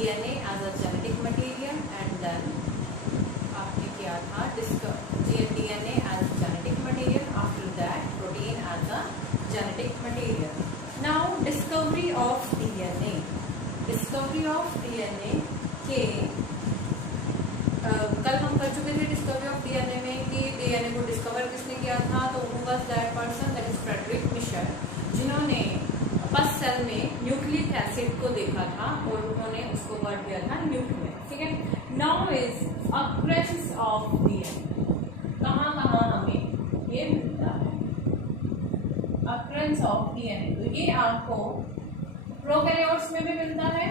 DNA as a genetic material and then आपने किया था DNA as genetic material, after that protein as a genetic material. Now discovery of DNA के कल हम कर चुके थे डिस्कवरी ऑफ डीएनए में कि डीएनए को डिस्कवर किसने किया था, तो who was that person, that is Friedrich Miescher, जिन्होंने फर्स्ट सेल में न्यूक्लिक एसिड को देखा था और उन्होंने उसको वर्ड दिया था न्यूक्लियर. ठीक है. Now is occurrence of DNA. कहाँ कहाँ हमें ये मिलता है अक्रेंस ऑफ डीएनए? तो ये आपको प्रोकैरियोट्स में भी मिलता है,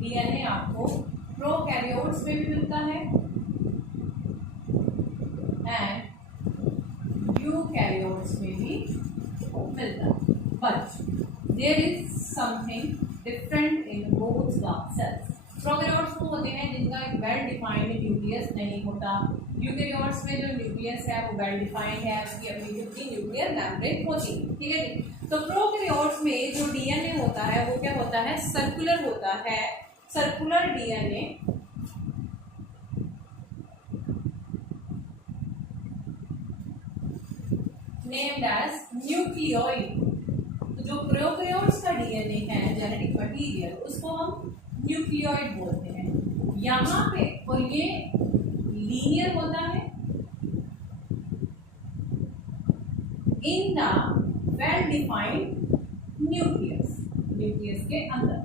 डीएनए आपको प्रोकैरियोट्स में भी मिलता है एंड यूकैरियोट्स में भी मिलता है, but there is something different in both the cells. Prokaryotes वो होते हैं जिनका एक वेल डिफाइंड न्यूक्लियस नहीं होता. यूकैरियोट्स में जो न्यूक्लियस है वो वेल डिफाइंड है, उसकी अपनी खुद की न्यूक्लियर मेम्ब्रेन होती है. ठीक है जी. तो प्रोकैरियोट्स में जो डीएनए होता है वो क्या होता है, सर्कुलर होता है. Circular DNA named as nucleoid. तो जो प्रोकैरियोट्स का डीएनए है जेनेटिक मटेरियल, उसको हम न्यूक्लियोइड बोलते हैं. यहाँ पे और ये लीनियर होता है in the well defined nucleus के अंदर.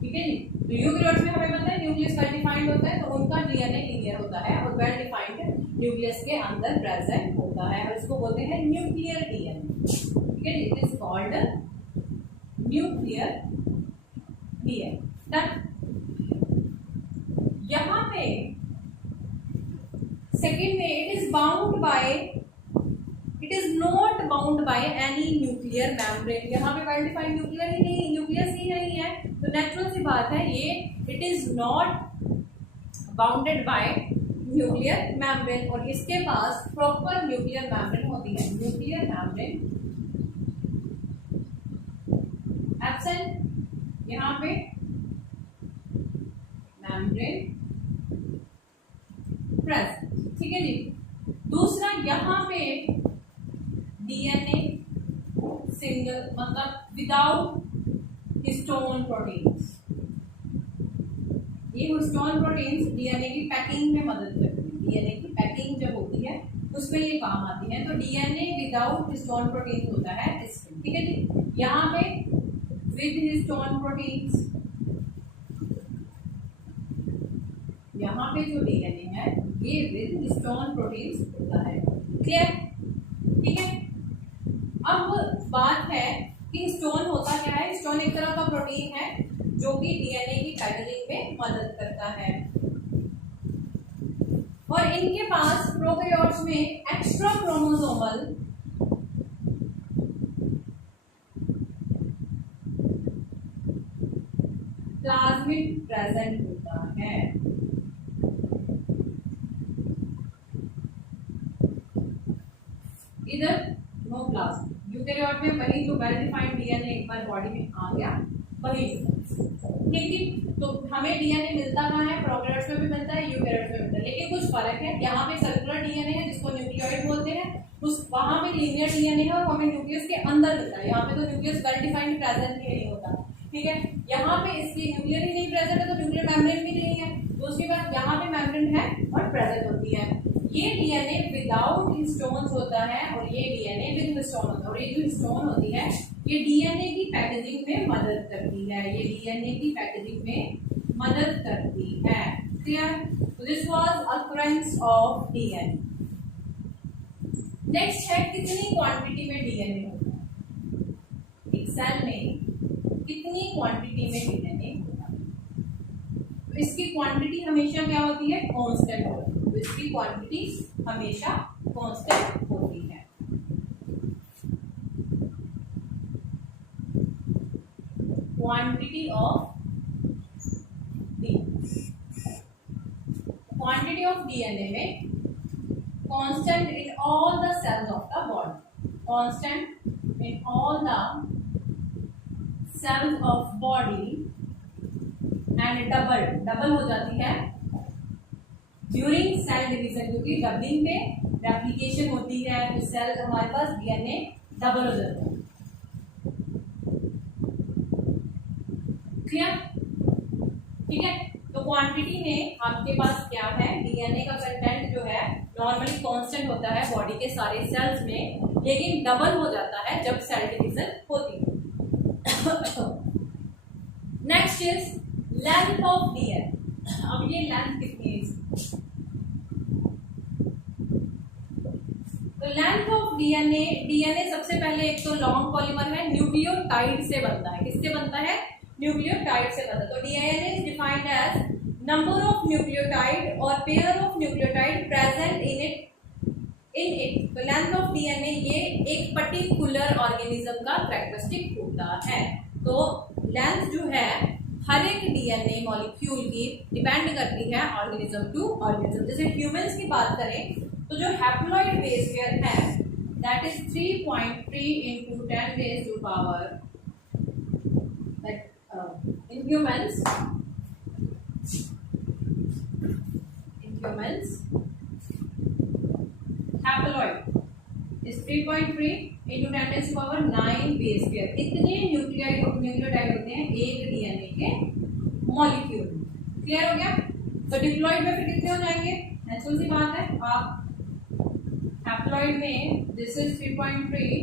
ठीक है जी. तो यूकैरियोट्स में हमें पता है न्यूक्लियस वेल डिफाइंड होता है, तो उनका डीएनए लीनियर होता है और वेल डिफाइंड न्यूक्लियस के अंदर प्रेजेंट होता है और इसको बोलते हैं न्यूक्लियर डीएनए. ठीक है. It is called nuclear DNA. Done. यहाँ पे सेकेंड में it is not bound by any nuclear membrane. यहाँ पे वेल डिफाइंड न्यूक्लियस ही नहीं है, तो नेचुरल सी बात है ये it is not bounded by nuclear membrane और इसके पास प्रॉपर न्यूक्लियर मेम्ब्रेन होती है. न्यूक्लियर मेम्ब्रेन एब्सेंट, यहाँ पे मेम्ब्रेन प्रेजेंट. ठीक है जी. दूसरा यहाँ पे डीएनए सिंगल मतलब विदाउट हिस्टोन प्रोटीन्स. ये हिस्टोन प्रोटीन्स डीएनए की पैकिंग में मदद करती है. डीएनए की पैकिंग जब होती है उसमें ये काम आती है. तो डीएनए विदाउट हिस्टोन प्रोटीन्स होता है इसमें. ठीक है जी. यहाँ पे विद हिस्टोन प्रोटीन्स, यहाँ पे जो डीएनए है ये विद हिस्टोन प्रोटीन्स होता है. क्लियर? ठीक है. अब बात है कि हिस्टोन होता क्या है. हिस्टोन एक तरह का प्रोटीन है जो कि डीएनए की पैकेजिंग में मदद करता है और इनके पास प्रोकैरियोट्स में एक्स्ट्रा क्रोमोसोमल प्लाज्मिड प्रेजेंट होता है. इधर नो प्लाज्मिड. यूकैरियोट में वही जो वेल डिफाइंड डीएनए एक बार बॉडी में आ गया वही. ठीक है. तो हमें डीएनए मिलता कहाँ है, प्रोकैरियोट्स में भी मिलता है, यूकैरियोट्स में मिलता है, लेकिन कुछ फर्क है. यहाँ पे सर्कुलर डीएनए है जिसको न्यूक्लियोइड बोलते हैं, उस वहां पे लीनियर डीएनए है और हमें न्यूक्लियस के अंदर मिलता है. यहाँ पे तो न्यूक्लियस वेल डिफाइंड प्रेजेंट ही नहीं होता. ठीक है. यहाँ पे इसकी न्यूक्लियर ही नहीं प्रेजेंट है तो न्यूक्लियर मेम्ब्रेन भी नहीं है. दूसरी बात यहाँ पे मेम्ब्रेन है और प्रेजेंट होती है. ये डीएनए विदाउट हिस्टोन्स होता है और ये डीएनए विद हिस्टोन होता है. और ये जो हिस्टोन होती है ये डीएनए की पैकेजिंग में मदद करती है. ये डीएनए की पैकेजिंग में मदद करती है. Clear? This was occurrence of DNA. Next है कितनी क्वांटिटी में डीएनए होता है. एक सेल में कितनी क्वांटिटी में डीएनए होता है. तो इसकी क्वांटिटी हमेशा क्या होती है, कांस्टेंट होती है. तो इसकी क्वांटिटी हमेशा कांस्टेंट होती है. क्वांटिटी ऑफ डीएनए में constant in all the cells of the body. Constant in all the cells of body and double हो जाती है ड्यूरिंग सेल डिवीजन, क्योंकि डबलिंग में रेप्लिकेशन होती है तो सेल हमारे पास डीएनए डबल हो जाता है। क्लियर? ठीक है, तो क्वांटिटी में आपके पास क्या है, डीएनए का कंटेंट जो है नॉर्मली कांस्टेंट होता है बॉडी के सारे सेल्स में, लेकिन डबल हो जाता है जब सेल डिवीजन होती है। Next is length of DNA. अब ये लेंथ कितनी है, तो लेंथ ऑफ डीएनए, डीएनए सबसे पहले एक तो लॉन्ग पॉलीमर है, न्यूक्लियोटाइड से बनता है। किससे बनता है? न्यूक्लियोटाइड से बनता है। तो DNA is defined as number of nucleotide और pair of nucleotide present in it. तो लेंथ ऑफ डीएनए ये एक पर्टिकुलर ऑर्गेनिज्म का कैरेक्टरिस्टिक होता है। तो लेंथ जो है हर एक डीएनए मॉलिक्यूल की डिपेंड करती है ऑर्गेनिज्म टू ऑर्गेनिज्म। जैसे ह्यूमंस की बात करें तो जो हैप्लॉइड बेस पेयर है that is 3.3 into 10 raised to power in humans haploid is 3.3 into 10 raised to power 9 base pair. इतने न्यूक्लियोटाइड होते हैं एक डीएनए के मॉलिक्यूल। क्लियर हो गया? तो डिप्लॉइड में फिर कितने हो जाएंगे? नेचुरल सी बात है, आप हैप्लॉइड में this is 3.3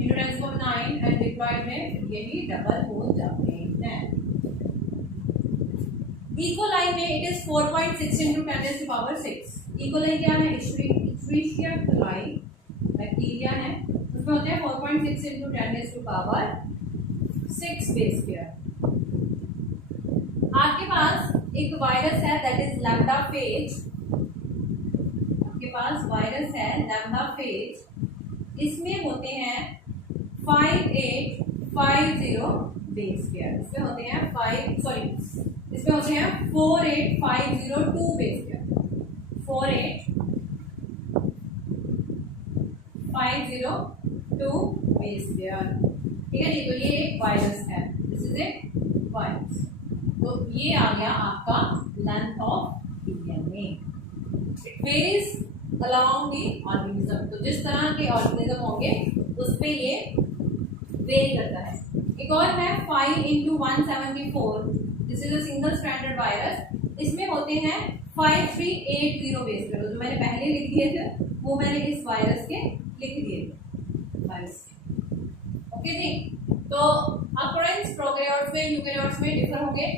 into 10 to power 9 and diploid में यही डबल हो जाते हैं। इकोलाई में it is 4.6 into 10 raised to power 6। E coli क्या है? इश्चरिशिया कोलाई बैक्टीरिया है, उसमें होते हैं 4.6 into 10 raised to power 6 base pair. आपके पास एक वायरस है दैट इज लैम्डाफेज। आपके पास वायरस है लैम्डाफेज, इसमें होते हैं 5850 बेस पेयर। इसमें होते हैं 48502 बेस पेयर। 48502 base pair. ठीक है जी, तो ये एक वायरस है, दिस इज ए वायरस। तो ये आ गया आपका length of DNA. It varies along the organism. तो जिस तरह के ऑर्गेनिज्म होंगे उस पे ये वेरी करता है। एक और है 5 into 174, this is a single stranded virus. इसमें होते हैं 5380 बेस पेयर। जो मैंने पहले लिख दिए थे वो मैंने इस वायरस के लिख दिए थे वायरस के। ओके जी, तो अकरेंस प्रोकैरियोट्स में यूकैरियोट्स में डिफर होंगे।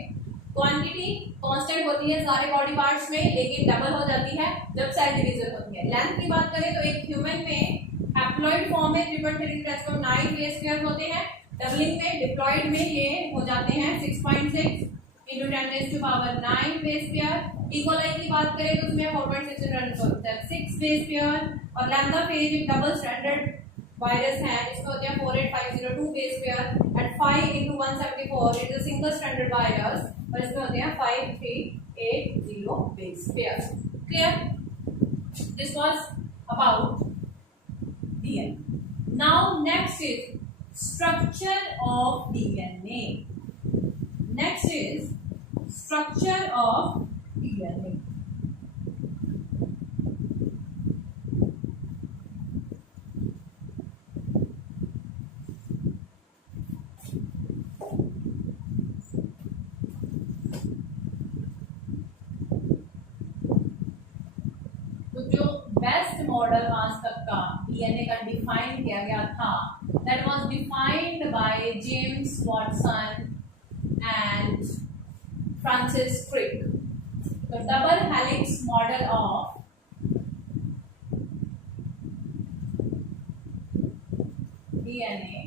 क्वांटिटी कांस्टेंट होती है सारे बॉडी पार्ट्स में, लेकिन डबल हो जाती है जब सेल डिवीजन होती है। लेंथ की बात करें तो एक ह्यूमन में हैप्लॉइड फॉर्म में 3.3 बेस पेयर होते हैं, डबलिंग में डिप्लॉइड में ये हो जाते हैं 6.6 into 10 raised to power 9 base pair. E coli की बात करें तो उसमें 4.6 into 10 to power 6 base pair. और लैम्डाफेज एक डबल स्ट्रैंडेड वायरस है, इसमें होते हैं 48502 base pair. At 5 into 174 it is a single stranded virus और इसमें होते हैं 5380 base pair. Clear? This was about DNA. Now next is structure of DNA. Next is structure of DNA. तो जो बेस्ट मॉडल आज तक का डीएनए का डिफाइन किया गया था that was defined by James Watson and Francis Crick. The double helix model of DNA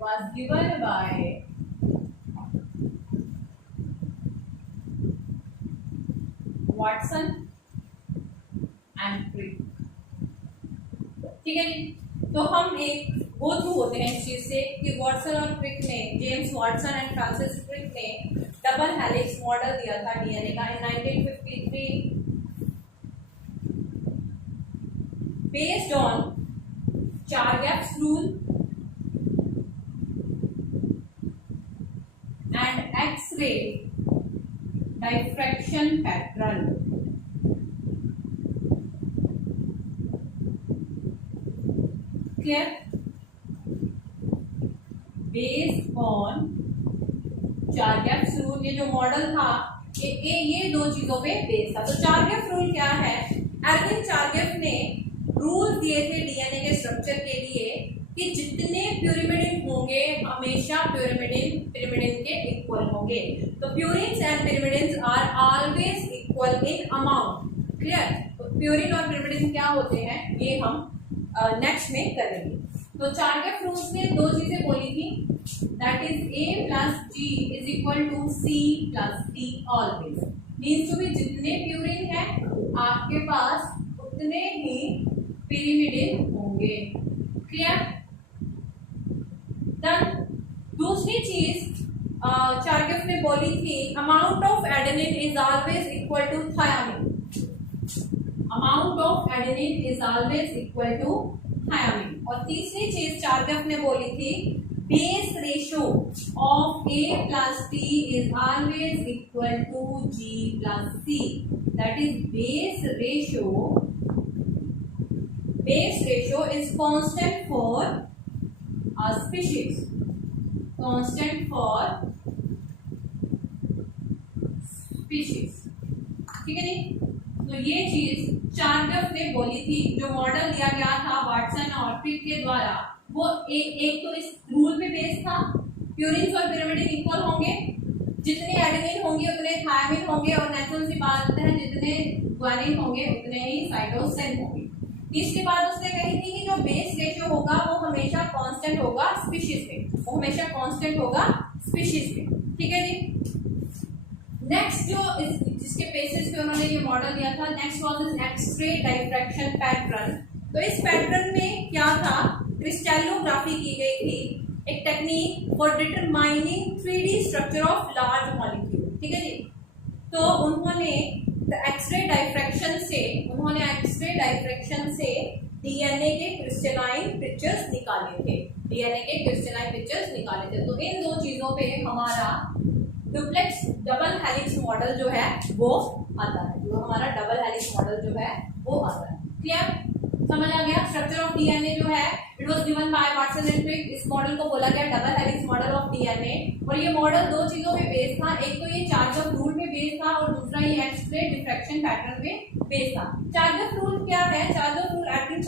was given by Watson and Crick. ठीक है जी, तो हम एक गो थ्रू होते हैं इस चीज से कि वॉटसन और क्रिक ने, James Watson and Francis Crick ने डबल हेलिक्स मॉडल दिया था डीएनए का in 1953 based on Chargaff's rule and X-ray diffraction pattern. Clear? Based on Chargaff's rule, ये जो मॉडल था ये दो चीजों पे बेस्ड था। तो चारगेफ रूल क्या है? एल्विन चारगेफ ने रूल दिए थे डीएनए के स्ट्रक्चर के लिए कि जितने प्यूरिमिडिन होंगे हमेशा पिरिमिडिन के इक्वल होंगे। तो purines and pyrimidines are always equal in amount. Clear? तो प्यूरिन और पिरिमिडिन क्या होते हैं ये हम नेक्स्ट में करेंगे। तो चारगेफ रूल्स ने दो चीजें बोली थी, that is A plus G is equal to C plus D always। Means जो भी जितने प्यूरिन है आपके पास उतने ही पिरिमिडिन होंगे। क्लियर? देन दूसरी चीज चारगेफ ने बोली थी, amount of adenine is always equal to thymine. Amount of adenine is always equal to thymine. और तीसरी चीज चारगेफ ने बोली थी, base ratio of A plus T is always equal to G plus C। That is base ratio is constant for a species। constant for species। ठीक है जी? तो ये चीज चारगेफ ने बोली थी। जो मॉडल दिया गया था वाटसन और ऑर्पिड के द्वारा वो एक तो इस रूल पे बेस्ड था, प्यूरिन्स और पिरिमिडिन इक्वल होंगे, जितने एडेनिन होंगे उतने थायामिन होंगे, और नेचुरल सी बात है जितने ग्वानिन होंगे उतने ही साइटोसिन होंगे। तीसरी बात उसने कही थी कि जो बेस रेशियो होगा वो हमेशा कांस्टेंट होगा स्पीशीज में, वो हमेशा कांस्टेंट होगा स्पीशीज में। ठीक है जी? नेक्स्ट जो जिसके बेसिस पे उन्होंने ये मॉडल दिया था, next was is X-ray diffraction pattern. तो इस पैटर्न में क्या था, क्रिस्टलोग्राफी की गई थी, एक technique for determining 3D structure of large molecule. ठीक है जी? तो उन्होंने एक्स-रे डाइफ्रैक्शन से डीएनए के क्रिस्टलाइन पिक्चर्स निकाले थे। तो इन दो चीजों पे हमारा डुप्लेक्स डबल हेलिक्स मॉडल जो है वो आता है, क्लियर? समझ आ गया? स्ट्रक्चर ऑफ डीएनए जो है it was given by Watson and Crick. इस मॉडल को बोला गया double helix model of DNA. और ये मॉडल दो चीजों पे बेस्ड था, एक तो ये चारगेफ रूल पे बेस्ड था और दूसरा ये एक्स-रे डिफ्रैक्शन पैटर्न पे बेस्ड था। चारगेफ रूल क्या है? चारगेफ रूल एक्चुअली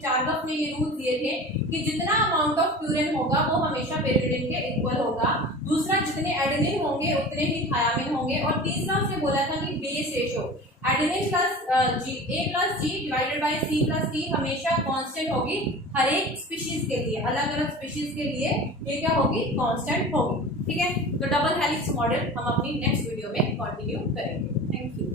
चारगेफ ने ये रूल दिए थे कि जितना अमाउंट ऑफ प्यूरिन होगा वो हमेशा पिरिमिडिन के इक्वल होगा, दूसरा जितने एडेनिन होंगे उतने ही थायामिन होंगे, और तीसरा उसने बोला था कि base ratio adenine plus A plus G divided by C plus T हमेशा कांस्टेंट होगी हर एक स्पीशीज के लिए, अलग अलग स्पीशीज के लिए ये क्या होगी? कांस्टेंट होगी। ठीक है? तो डबल हेलिक्स मॉडल हम अपनी नेक्स्ट वीडियो में कंटिन्यू करेंगे। Thank you.